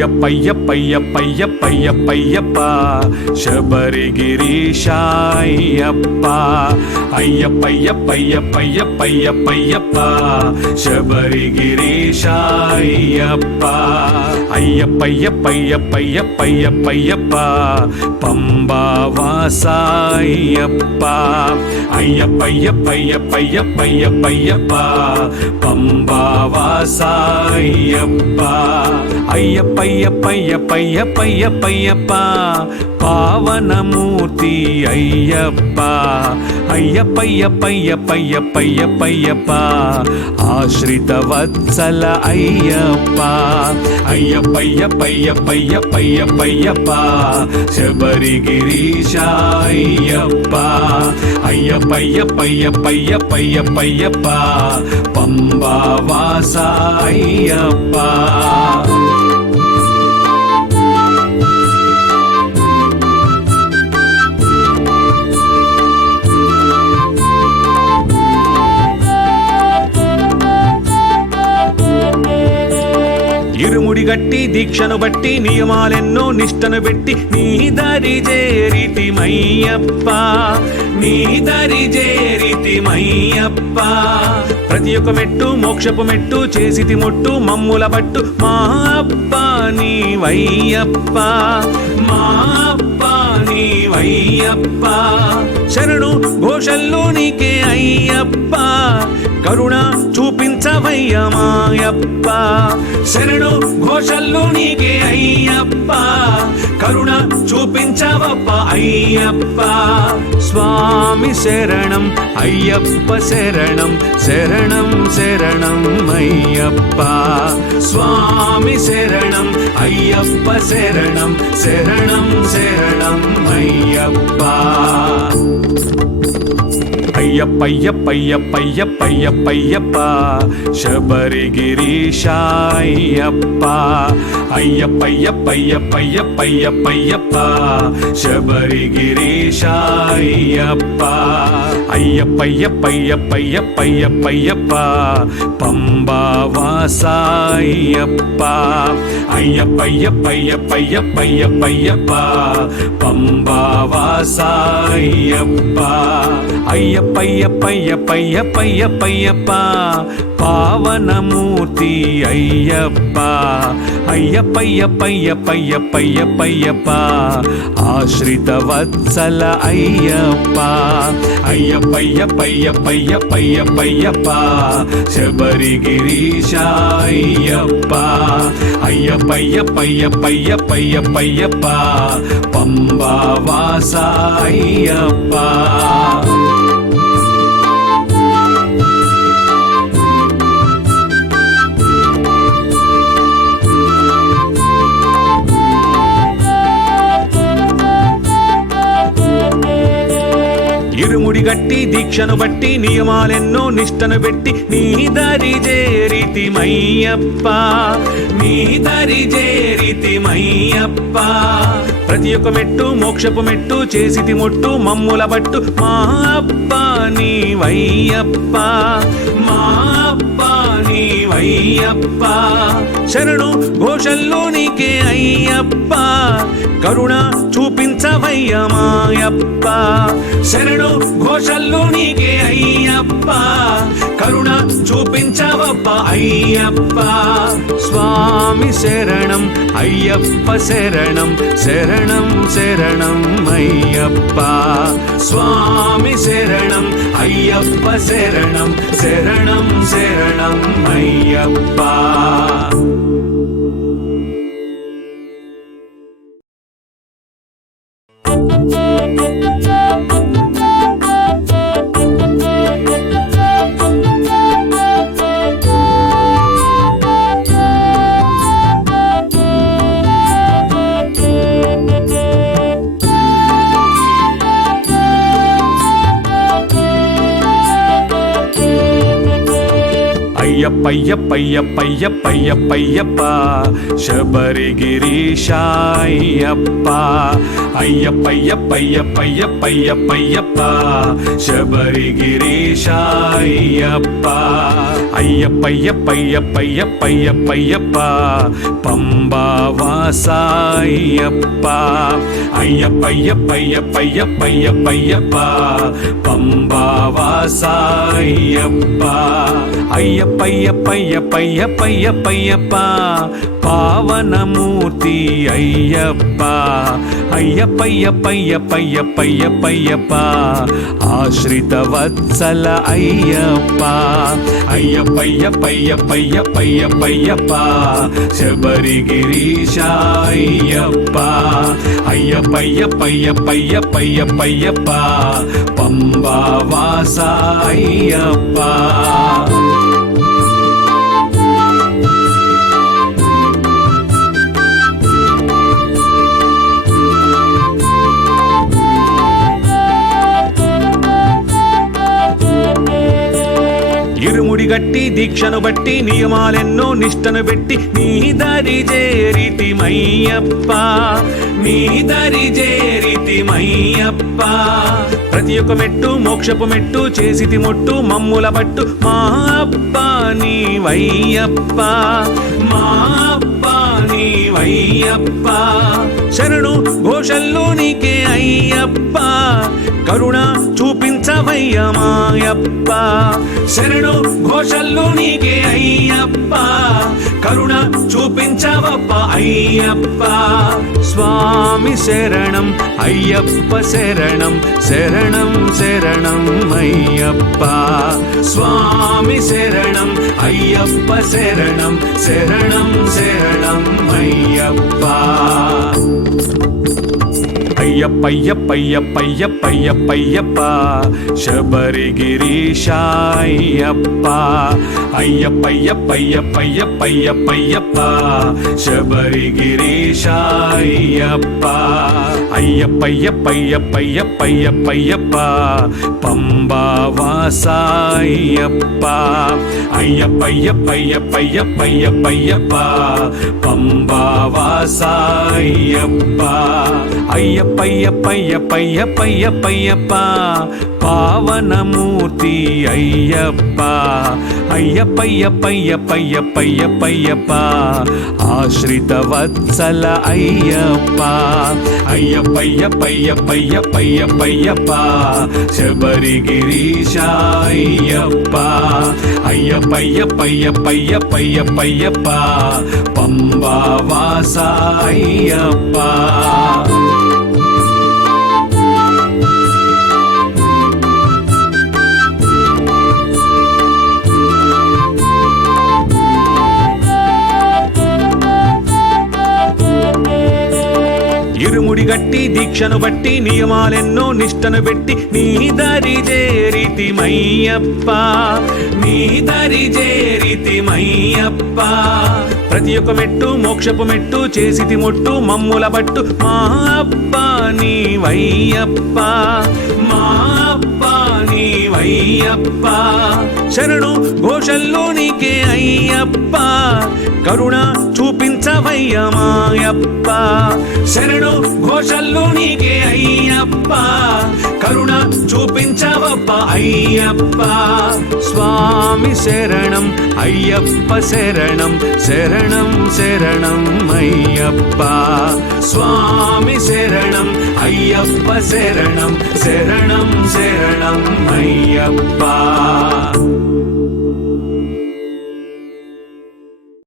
అయ్యప్పయ్యప్పయ్యప్పయ్యప్పయ్యప్పయ్యప్ప శబరిగిరీశాయ్యప్ప అయ్యప్పయ్యప్పయ్యప్పయ్యప్పయ్యప్పయ్యప్ప శబరిగిరీశాయ్యప్ప అయ్యప్పయ్యప్పయ్యప్పయ్యప్పయ్యప్పయ్యప్ప పంబావాసాయ్యప్ప అయ్యప్పయ్యప్పయ్యప్పయ్యప్పయ్యప్పయ్యప్ప పంబావాసాయ్యప్ప అయ్యప్పయ్యప్పయ్యప్పయ్యప్పయ్యప్పయ్యప్ప పావనమూర్తి అయ్యప్ప అయ్యప్పయ్యప్పయ్యప్పయ్యప్పయ్యప్పయ్యప్ప ఆశ్రిత వత్సల అయ్యప్ప అయ్యప్పయ్యప్పయ్యప్పయ్యప్పయ్యప్పయ్యప్ప శబరిగిరీశాయ్యప్ప అయ్యప్పయ్యప్పయ్యప్పయ్యప్పయ్యప్పయ్యప్ప పంబావాసాయ్యప్ప ఇరుముడి గట్టి దీక్షను బట్టి నియమాలెన్నో నిష్టను పెట్టి నీ దరి చేరితిమయ్యప్ప నీ దరి చేరితిమయ్యప్ప ప్రతి ఒక్క మెట్టు మోక్షపు మెట్టు చేసితి మొట్టు మమ్ముల పట్టు మా అప్ప నీవయ్యప్ప మా అప్ప నీవయ్యప్ప శరణు ఘోషల్లో నీకే అయ్యప్ప కరుణ చూపించవయ్య మాయప్ప శరణు ఘోషల్లో నీకే అయ్యప్ప కరుణ చూపించవప్ప అయ్యప్ప స్వామి శరణం అయ్యప్ప శరణం శరణం శరణం అయ్యప్ప స్వామి శరణం అయ్యప్ప శరణం శరణం శరణం అయ్యప్ప అయ్యప్పయ్యప్పయ్యప్పయ్యప్పయ్యప్పయ్యప్ప శబరిగిరీశాయ్యప్ప అయ్యప్పయ్యప్పయ్యప్పయ్యప్పయ్యప్పయ్యప్ప శబరిగిరీశాయ్యప్ప అయ్యప్పయ్యప్పయ్యప్పయ్యప్పయ్యప్పయ్యప్ప పంబావాసాయ్యప్ప అయ్యప్పయ్యప్పయ్యప్పయ్యప్పయ్యప్పయ్యప్ప పంబావాసాయ్యప్ప అయ్యప్పయ్యప్పయ్యప్పయ్యప్పయ్యప్పయ్యప్ప పావనమూర్తి అయ్యప్ప అయ్యప్పయ్యప్పయ్యప్పయ్యప్పయ్యప్పయ్యప్ప ఆశ్రిత వత్సల అయ్యప్ప అయ్యప్పయ్యప్పయ్యప్పయ్యప్పయ్యప్పయ్యప్ప శబరిగిరీశాయ్యప్ప అయ్యప్పయ్యప్పయ్యప్పయ్యప్పయ్యప్పయ్యప్ప పంబావాసాయ్యప్ప ఇరుముడి గట్టి దీక్షను బట్టి నియమాలెన్నో నిష్టను పెట్టి నీ దరి చేరితిమయ్యప్ప నీ దరి చేరితిమయ్యప్ప ప్రతి ఒక్క మెట్టు మోక్షపు మెట్టు చేసితి మొట్టు మమ్ముల పట్టు మా అప్ప నీవయ్యప్ప మా అప్ప నీవయ్యప్ప శరణు ఘోషల్లో నీకే అయ్యప్ప కరుణ చూపించవయ్య మాయప్ప శరణు ఘోషల్లో నీకే అయ్యప్ప కరుణ చూపించవప్ప అయ్యప్ప స్వామి శరణం అయ్యప్ప శరణం శరణం శరణం అయ్యప్ప స్వామి శరణం అయ్యప్ప శరణం శరణం శరణం అయ్యప్ప అయ్యప్పయ్యప్పయ్యప్పయ్యప్పయ్యప్ప శబరిగిరీశాయ్యప్ప అయ్యప్పయ్యప్పయ్యప్పయ్యప్పయ్యప్పయ్యప్ప శబరిగిరీశ అయ్యప్ప అయ్యప్పయ్యప్పయ్యప్పయ్యప్పయ్యప్పయ్యప్ప పంబావాస అయ్యప్ప అయ్యప్పయ్యప్పయ్యప్పయ్యప్పయ్యప్పయ్యప్ప పంబావాస అయ్యప్ప అయ్యప్పయ్యప్పయ్యప్పయ్యప్పయ్యప్పయ్యప్ప పావనమూర్తి అయ్యప్ప అయ్యప్పయ్యప్పయ్యప్పయ్యప్పయ్యప్పయ్యప్ప ఆశ్రిత వత్సల అయ్యప్ప అయ్యప్పయ్యప్పయ్యప్పయ్యప్పయ్యప్పయ్యప్ప శబరిగిరీశ అయ్యప్ప అయ్యప్పయ్యప్పయ్యప్పయ్యప్పయ్యప్పయ్యప్ప పంబావాస అయ్యప్ప ఇరుముడి గట్టి దీక్షను బట్టి నియమాలెన్నో నిష్టను పెట్టి నీ దరి చేరితిమయ్యప్ప నీ దరి చేరితిమయ్యప్ప ప్రతి ఒక్క మెట్టు మోక్షపు మెట్టు చేసితి మొట్టు మమ్ముల పట్టు మా అప్ప నీవయ్యప్ప మా అప్ప నీవయ్యప్ప శరణు ఘోషల్లో నీకే అయ్యప్ప కరుణ చూపించవయ్య మాయప్ప శరణు ఘోషల్లో నీకే అయ్యప్ప కరుణ చూపించవప్ప అయ్యప్ప స్వామి శరణం అయ్యప్ప శరణం శరణం శరణం అయ్యప్ప స్వామి శరణం అయ్యప్ప శరణం శరణం శరణం అయ్యప్ప అయ్యప్పయ్యప్పయ్యప్పయ్యప్పయ్యప్పయ్యప్ప శబరిగిరీశ అయ్యప్ప అయ్యప్పయ్యప్పయ్యప్పయ్యప్పయ్యప్పయ్యప్ప శబరిగిరీశ అయ్యప్ప అయ్యప్పయ్యప్పయ్యప్పయ్యప్పయ్యప్పయ్యప్ప పంబావాస అయ్యప్ప అయ్యప్పయ్యప్పయ్యప్పయ్యప్పయ్యప్పయ్యప్ప పంబావాస అయ్యప్ప అయ్యప్పయ్యప్పయ్యప్పయ్యప్పయ్యప్పయ్యప్ప పావనమూర్తి అయ్యప్ప అయ్యప్పయ్యప్పయ్యప్పయ్యప్పయ్యప్పయ్యప్ప ఆశ్రిత వత్సల అయ్యప్ప అయ్యప్పయ్యప్పయ్యప్పయ్యప్పయ్యప్పయ్యప్ప శబరిగిరీశ అయ్యప్ప అయ్యప్పయ్యప్పయ్యప్పయ్యప్పయ్యప్పయ్యప్ప పంబావాస అయ్యప్ప ఇరుముడి గట్టి దీక్షను బట్టి నియమాలెన్నో నిష్టను పెట్టి నీ దరి చేరితిమయ్యప్ప నీ దరి చేరితిమయ్యప్ప ప్రతి ఒక్క మెట్టు మోక్షపు మెట్టు చేసితి మొట్టు మమ్ముల పట్టు మా అప్ప నీవయ్యప్ప మా అప్ప నీవయ్యప్ప శరణు ఘోషల్లో నీకే అయ్యప్ప కరుణ చూపించవయ్య మాయప్ప శరణు ఘోషల్లో నీకే అయ్యప్ప కరుణ చూపించవప్ప అయ్యప్ప స్వామి శరణం అయ్యప్ప శరణం శరణం శరణం అయ్యప్ప స్వామి శరణం అయ్యప్ప శరణం శరణం శరణం అయ్యప్ప